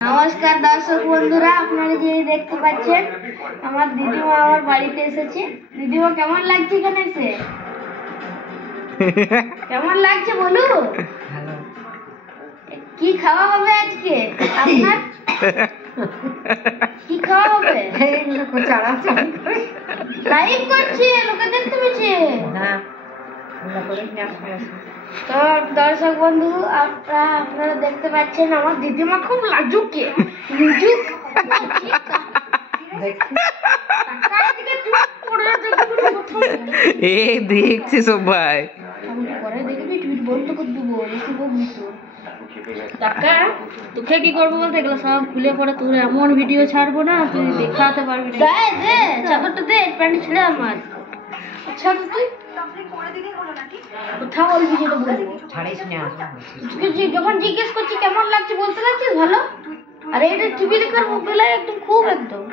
নমস্কার দর্শক বন্ধুরা, আপনারা যে দেখতে পাচ্ছেন আমার দিদিমা আমার বাড়িতে এসেছে। দিদিমা কেমন লাগছে এখানে এসে? কেমন লাগছে বলু? কি খাওয়া হবে আজকে আপনার? কি খাওয়া হবে? লাইভ করছে, লোকে দেখতে পেয়েছে। তো দর্শক বন্ধু, আপনারা দেখতে পাচ্ছেন আমার দিদিমা খুব লাজুকে দেখছি সবাই তোকে কি করবো বলতে এগুলো সব খুলে পরে তোর এমন ভিডিও ছাড়বো না তুই দেখাতে পারবি না। দে চাদরটা দে, প্যান্ট ছেড়ে আমার। আচ্ছা তুই কোথাও বলবি যেটা বলবো যখন জিজ্ঞেস করছি কেমন লাগছে বলতে লাগছিস ভালো। আরে এটা টিভি দেখার মোবাইলে একদম খুব একদম